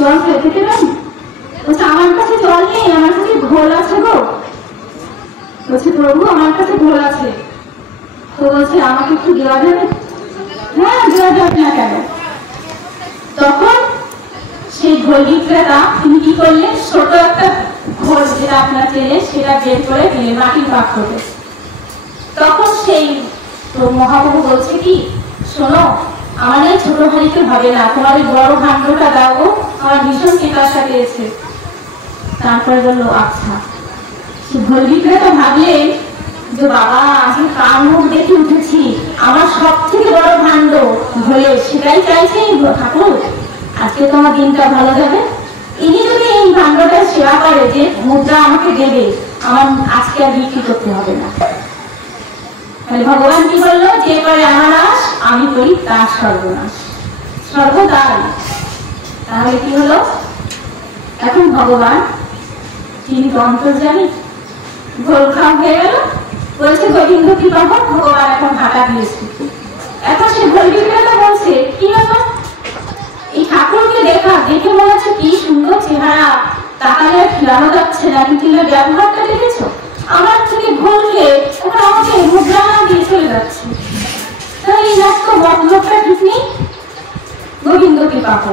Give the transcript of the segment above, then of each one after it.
জল খেতে দেবেন? বলছে আমার কাছে জল নেই, আমার কাছে ঘোল আছে গো। বলছে প্রভু আমার কাছে ঘোল আছে। তো বলছে আমাকে একটু দেওয়া যাবে? হ্যাঁ দেওয়া যাবে না কেন। তখন সেই ঘোল বিক্রেতা তিনি কি করলেন, ছোট একটা ঘোল যেটা আপনার চেনে সেটা বের করে দিলেন মাটির পাত্রতে। তখন সেই মহাপ্রভু বলছে কি, শোনো আমার এই ছোট ভাইকে ভাবে না, তোমার এই বড় ভাণ্ডটা দাও, আমার ভীষণ পিপাসা পেয়েছে। তারপরে বললো আচ্ছা। ঘোল বিক্রেতা ভাবলেন যে বাবা আজকে কার মুখ দেখে উঠেছি, আমার সব থেকে বড় ভাণ্ড ঘোলে, সেটাই চাইছে ঠাকুর, আজকে তো আমার দিনটা ভালো যাবে। ইনি যদি এই ভাণ্ডটার সেবা করে যে মুদ্রা আমাকে দেবে, আমার আজকে আর বিক্রি করতে হবে না। ভগবান কি বললো, যে করে আমার নাশ আমি করি তার সর্বনাশ, সর্বদাই। তাহলে কি হলো, এখন ভগবান তিনি অন্তর্যামী, ঘোল খাওয়া হয়ে গেল। বলছে গোবিন্দ কি পাবো, ভগবান এখন হাঁটা দিয়েছে। এখন সে ঘোল বিক্রেতা বলছে কি ব্যাপার, এই ঠাকুরকে দেখে মনে হচ্ছে কি সুন্দর চেহারা, তাকালে ফিরানো যাচ্ছে না, কিন্তু ব্যবহারটা দেখেছো, আমার থেকে ঘোল খেয়ে এখন আমাকে মুদ্রা দিয়ে চলে যাচ্ছে। তাহলে এই রাস্তা বদলোকটা ঠিক নেই, গোবিন্দ কি পাবো,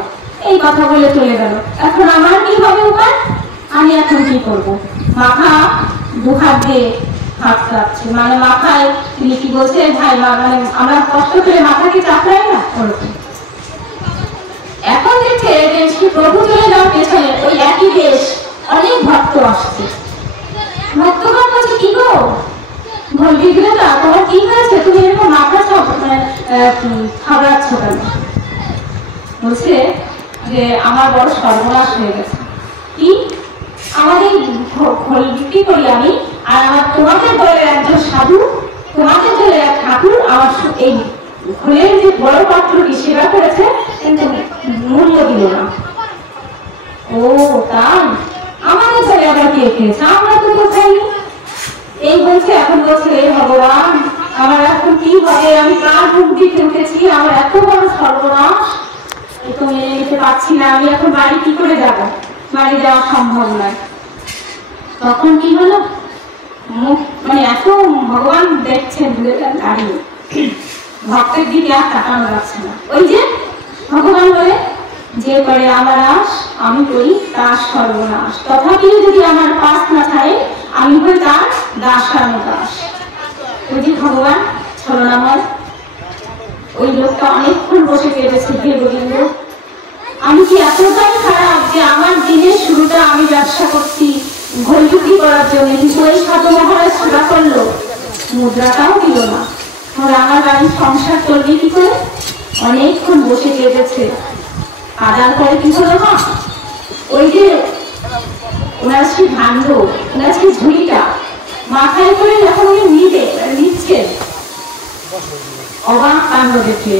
এই কথা বলে চলে গেল। এখন আমার কি হবে উপায়, আমি এখন কি করবো? মাথা দুহাত দিয়ে হাত কাঁপছে, মানে মাথায় তিনি কি বলছে, ভাই মানে আমরা কষ্ট করে মাথাকে চাপড়াই না ওরকম। এখন দেখছে যে প্রভু চলে যাওয়ার পেছনে ওই একই দেশ অনেক ভক্ত আসছে। ভক্তগণ বলছে কি গো ঘোল বিক্রেতা, তোমার কি হয়েছে, তুমি এরকম মাথা থাবড়াচ্ছ কেন? বলছে যে আমার বড় সর্বনাশ হয়ে গেছে। কি, আমাদের ঘোল বিক্রি করি আমি, আর আমার তোমাদের দলের একজন সাধু, তোমাদের দলের এক ঠাকুর আমার এই ঘোলের যে বড় পাত্রটি সেবা করেছে, কিন্তু মূল্য দিল না। ও তাই, আমাদের দলে আবার কে খেয়েছে, আমরা তো খাইনি। এই বলছে, এখন বলছে হে ভগবান আমার এখন কি হবে, আমি কার মুখ দিতে উঠেছি, আমার এত বড় সর্বনাশ, তো মেনে নিতে পারছি না, আমি এখন বাড়ি কি করে যাব, বাড়ি যাওয়া সম্ভব নয়। তখন কি হলো, মানে এত ভগবান দেখছেন দাঁড়িয়ে, ভক্তের দিকে আর তাকানো যাচ্ছে না। ওই যে ভগবান বলে যে করে আমার নাশ আমি করি তার সর্বনাশ, তথাপিও যদি আমার পাশ না ছাড়ে আমি হই তার দাসানুদাস। ওই যে ভগবান ছলনাময়, ওই লোকটা অনেকক্ষণ বসে কেঁদেছে, হে গোবিন্দ আমি কি এতটাই খারাপ যে আমার দিনের শুরুটা আমি ব্যবসা করছি ঘোল বিক্রি করার জন্য, কিন্তু ওই সাধু মহারাজ সেবা করলো, মুদ্রাটাও দিল না, তাহলে আমার বাড়ির সংসার চলবে কি করে? অনেকক্ষণ বসে কেঁদেছে। কাদার পরে কি হলো মা, ওই যে ওনার সেই ভাণ্ড, ওনার সেই ঝুড়িটা মাথায় করে যখন উনি নিচ্ছে, অবাক কাণ্ড দেখে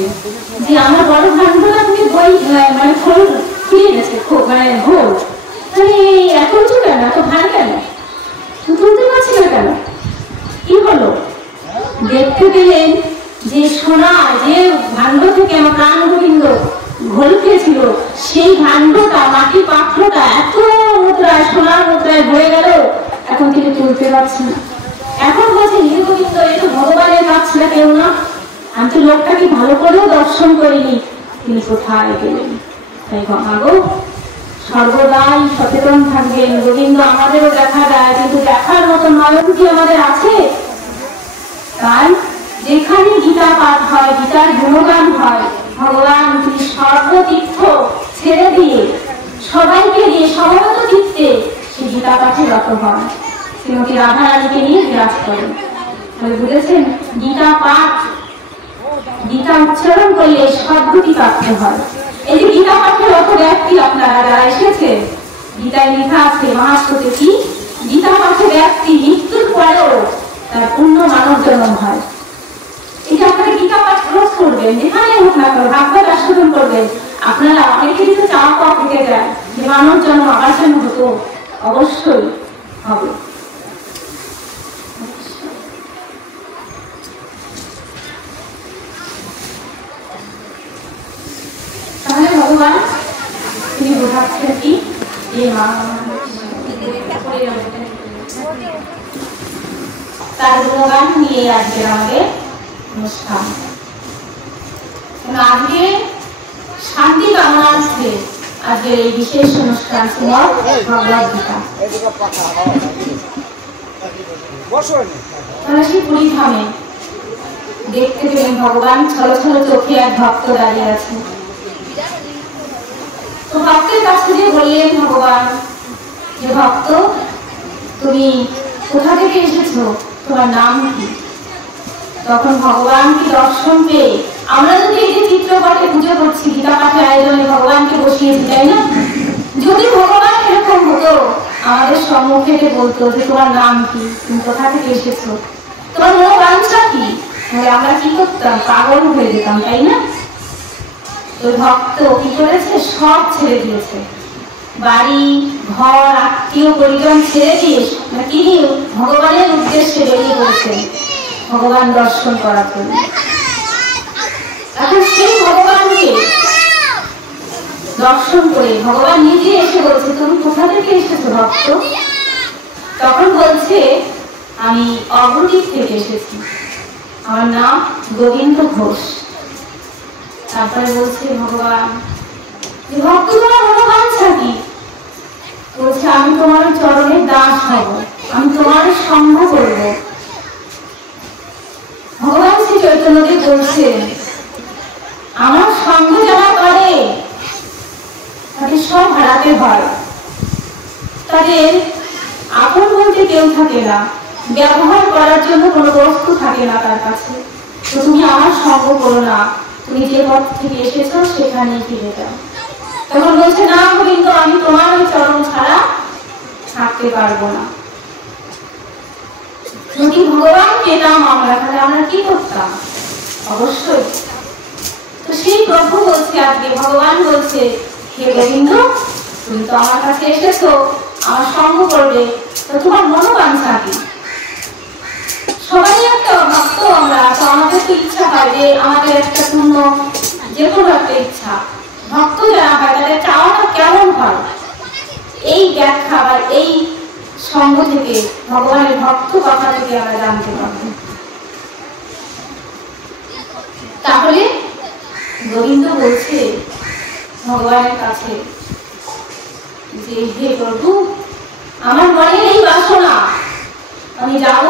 যে আমার বড় ভাণ্ডটা তুমি বই মানে খোল ফিরে গেছে, মানে ঘোল, মানে এত উঁচু কেন, এত ভার কেন, তুলতে পারছি না কেন, কি হলো? দেখতে পেলেন যে সোনা, যে ভাণ্ড থেকে আমার প্রাণ গোবিন্দ ঘোল খেয়েছিল, সেই ভাণ্ডটা মাটির পাত্রটা এত মুদ্রায়, সোনার মুদ্রায় ভরে গেল, এখন তিনি তুলতে পারছি না। এখন বলছে হে গোবিন্দ এ তো ভগবানের কাজ ছিল, কেউ না, আমি তো লোকটাকে ভালো করেও দর্শন করিনি, তিনি কোথায় গেলেন? তাই গো সর্বদাই সচেতন থাকবেন, গোবিন্দ আমাদেরও দেখা দেয়, কিন্তু দেখার মতো নয়ন কি আমাদের আছে? তাই যেখানে গীতা পাঠ হয়, গীতার গুণগান হয়, ভগবান তিনি সর্বতীর্থ ছেড়ে দিয়ে সবাইকে দিয়ে সমবেত চিত্তে সেই গীতা পাঠে রত হন, শ্রীমতী রাধারানীকে নিয়ে বিরাজ করেন। বুঝেছেন, গীতা পাঠ, গীতা উচ্চারণ করলে সদ্গতি প্রাপ্ত হয়। এই যে গীতা পাঠের অত ব্যক্তি আপনারা যারা এসেছে, গীতায় লেখা আছে মহাশ্লোকে কি, গীতা পাঠের ব্যক্তি মৃত্যুর পরেও তার পূর্ণ মানব জন্ম হয়। এটা আপনারা গীতা পাঠ রোজ করবেন, যেখানে হোক না কেন, ভাগবত আস্বাদন করবেন, আপনারা অনেকেরই তো চাওয়া পাওয়া থেকে যায় যে মানব জন্ম আবার যেন হতো, অবশ্যই হবে। তাহলে ভগবান তিনি বোঝাচ্ছেন কি তার গুণগান নিয়ে আজকে আমাদের অনুষ্ঠান। আজকে শান্তি কামনার্থে আজকের এই বিশেষ অনুষ্ঠান শ্রীমদ্ ভগবদ গীতা। তাহলে সেই পুরী ধামে দেখতে পেলেন ভগবান ছল ছল চোখে এক ভক্ত দাঁড়িয়ে আছে। তো ভক্তের কাছে দিয়ে বললেন ভগবান যে ভক্ত তুমি কোথা থেকে এসেছো, তোমার নাম কি? তখন ভগবানকে দর্শন পেয়ে আমরা যদি এই যে চিত্রপটে পুজো করছি, গীতা পাঠের আয়োজনে ভগবানকে বসিয়েছি, তাই না? যদি ভগবান এরকম হতো আমাদের সম্মুখে বলতো যে তোমার নাম কি, তুমি কোথা থেকে এসেছো, তোমার মনোবাঞ্ছা কি, তাহলে আমরা কি করতাম? পাগল হয়ে যেতাম, তাই না? তো ভক্ত কি করেছে? সব ছেড়ে দিয়েছে, বাড়ি ঘর আত্মীয় পরিজন ছেড়ে দিয়ে তিনি ভগবানের উদ্দেশ্যে বেরিয়ে পড়েছেন ভগবান দর্শন করার জন্য। এখন সেই ভগবানকে দর্শন করে ভগবান নিজে এসে বলছে তুমি কোথা থেকে এসেছো ভক্ত? তখন বলছে আমি অগ্রদ্বীপ থেকে এসেছি, আমার নাম গোবিন্দ ঘোষ। তারপরে বলছে ভগবান যে ভক্ত তোমার মনোবাঞ্ছা কি? বলছে আমি তোমার চরণের দাস হব, আমি তোমার সঙ্গ করব। ভগবান শ্রী চৈতন্যদেব বলছে আমার সঙ্গ যারা করে তাদের সব হারাতে হয়, তাদের আপন বলতে কেউ থাকে না, ব্যবহার করার জন্য কোনো বস্তু থাকে না তার কাছে। তো তুমি আমার সঙ্গ করো না, তুমি যে পথ থেকে এসেছো সেখানেই ফিরে যাও। তখন বলছে না গোবিন্দ আমি তোমার ওই চরণ ছাড়া থাকতে পারবো না। যদি ভগবান পেতাম আমরা, তাহলে আমরা কি করতাম? অবশ্যই। তো সেই প্রভু বলছে আজকে ভগবান বলছে হে গোবিন্দ তুমি তো আমার কাছে এসেছো, আমার সঙ্গ করবে, তো তোমার মনোবাঞ্ছা কি? সবাই একটা ভক্ত আমরা, তো আমাদের তো ইচ্ছা হয় যে আমাদের একটা পূর্ণ যে কোনো একটা ইচ্ছা। ভক্ত যারা হয় তাদের চাওয়াটা কেমন হয়, এই ব্যাখ্যা বা এই সঙ্গ থেকে ভগবানের ভক্ত কথা থেকে আমরা জানতে পারব। তাহলে গোবিন্দ বলছে ভগবানের কাছে যে হে প্রভু আমার মনে এই বাসনা, আমি যাব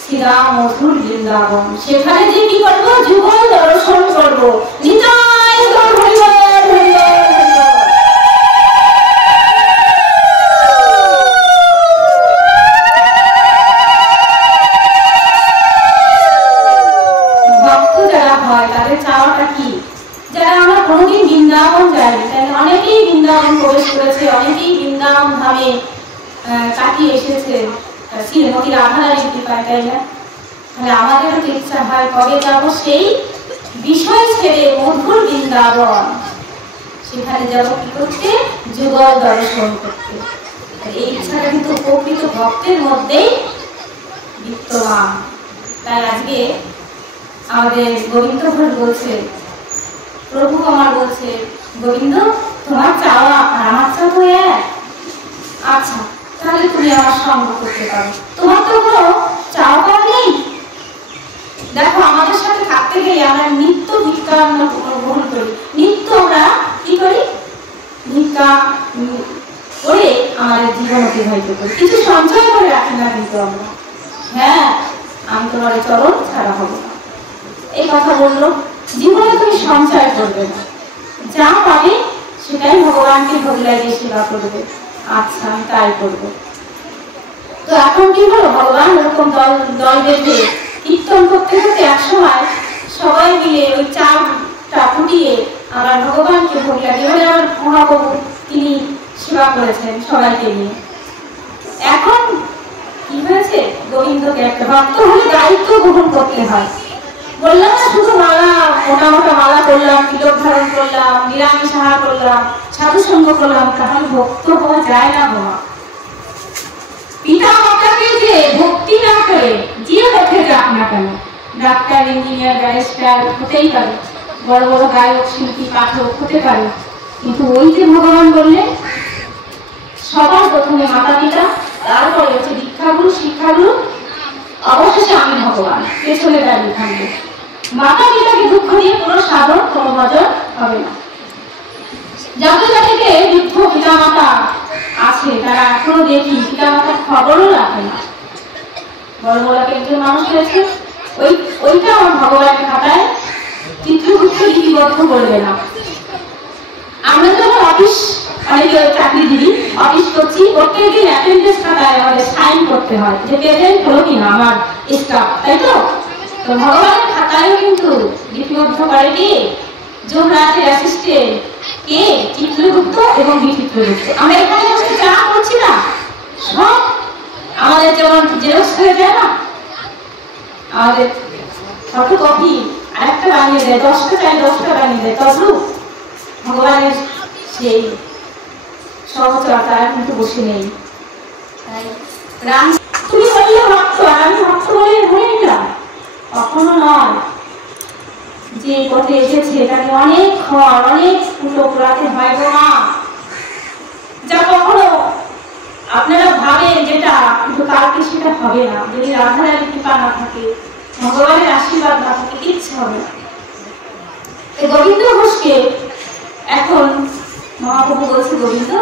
শ্রীরাম মধুর বৃন্দাবন, সেখানে যে কি করবো? যুগল দর্শন করবো। নিতাই গৌর হরি বল, হরি বল। ভক্ত যারা হয় তাদের চাওয়াটা কি? যারা আমরা কোনোদিন বৃন্দাবন যাইনি, অনেকেই বৃন্দাবন প্রবেশ করেছে, অনেকেই বৃন্দাবন ধামে কাটিয়ে এসেছে শ্রীমতী রাধারানীর কৃপায়, তাই না? তাহলে আমাদেরও তো ইচ্ছা হয় কবে যাব সেই বিষয় ছেড়ে মধুর বৃন্দাবন, সেখানে যাব কি করতে? যুগল দর্শন করতে। এই ইচ্ছাটা কিন্তু প্রকৃত ভক্তের মধ্যেই বিদ্যমান। তাই আজকে আমাদের গোবিন্দ ঘোষ বলছে প্রভু আমার বলছে গোবিন্দ তোমার চাওয়া আর আমার চাওয়া এক, আচ্ছা তাহলে তুমি আমার সঙ্গ করতে পারো, তোমার তো কোনো চাওয়া নেই। দেখো আমাদের সাথে থাকতে গেলে আমরা নিত্য ভিক্ষা গ্রহণ করি, নিত্য আমরা কি করি? ভিক্ষা করে আমাদের জীবন অতিবাহিত করি, কিছু সঞ্চয় করে রাখি না কিন্তু আমরা। হ্যাঁ আমি তোমার চরণ ছাড়া হবো না, এই কথা বললো। জীবনে তুমি সঞ্চয় করবে না, যা পাবে সেটাই ভগবানকে ভোগ লাগিয়ে সেবা করবে। আচ্ছা আমি তাই করবো। তো এখন কি হলো? ভগবান এরকম দল বেঁধে কীর্তন করতে করতে একসময় সবাই মিলে ওই চাটা ফুটিয়ে আবার ভগবানকে ভোগ লাগিয়ে, মানে আমার মহাপ্রভু তিনি সেবা করেছেন সবাইকে নিয়ে। এখন কি হয়েছে? গোবিন্দকে একটা ভক্ত হলে দায়িত্ব গ্রহণ করতে হয়। বললাম না শুধু মালা, মোটা মোটা মালা করলাম, তিলক ধারণ করলাম, নিরামিষ আহার করলাম, সাধু সঙ্গ করলাম, তাহলে ভক্ত হওয়া যায় না। বাবা পিতা মাতাকে যে ভক্তি না করে যে পথে যাক না কেন, ডাক্তার ইঞ্জিনিয়ার ব্যারিস্টার হতেই পারে, বড় বড় গায়ক শিল্পী পাঠক হতে পারে, কিন্তু ওই যে ভগবান বললেন সবার প্রথমে মাতা পিতা, তারপরে হচ্ছে দীক্ষাগুরু শিক্ষাগুরু, অবশেষে আমি ভগবান পেছনে দাঁড়িয়ে থাকবো। মাতা পিতাকে দুঃখ দিয়ে কোনো সাধন কোনো ভজন হবে না। যাদের থেকে বৃদ্ধ পিতা মাতা আছে তারা এখনো দেখি পিতা মাতার খবরও রাখে না। বড় বড়কে একজন মানুষ হয়েছে, ওইটা আমার ভগবানের খাতায় চিত্রগুপ্ত লিপিবদ্ধ করবে না। আমরা যখন অফিস অনেকে চাকরিজীবী অফিস করছি, প্রত্যেকদিন অ্যাটেন্ডেন্স খাতায় আমাদের সাইন করতে হয় যে প্রেজেন্ট হলো কিনা আমার স্টাফ, তাই তো? তো ভগবানের খাতায়ও কিন্তু লিপিবদ্ধ করে কে? যমরাজের অ্যাসিস্ট্যান্ট কে? চিত্রগুপ্ত এবং বিচিত্রগুপ্ত। আমরা এখানে বসে যা করছি না সব আমাদের যেমন জেরক্স হয়ে যায় না, আমাদের ফটোকপি আরেকটা বানিয়ে দেয়, 10টা চাই 10টা বানিয়ে দেয়, তদ্রূপ ভগবানের সেই সহচর্যা কিন্তু বসে নেই। রাম তুমি বললে ভক্ত আর আমি ভক্ত বলে হয়ে নিলাম, কখনো নয়। যে পথে এসেছে তাকে অনেক খড় অনেক ফুটো পোড়াতে হয় গো মা, যা কখনো আপনারা ভাবেন যেটা কিন্তু কালকে সেটা হবে না। যদি রাধারানীর কৃপা না থাকে, ভগবানের আশীর্বাদ না থাকে, কিচ্ছু হবে না। গোবিন্দ ঘোষকে এখন মহাপ্রভু বলছে, গোবিন্দ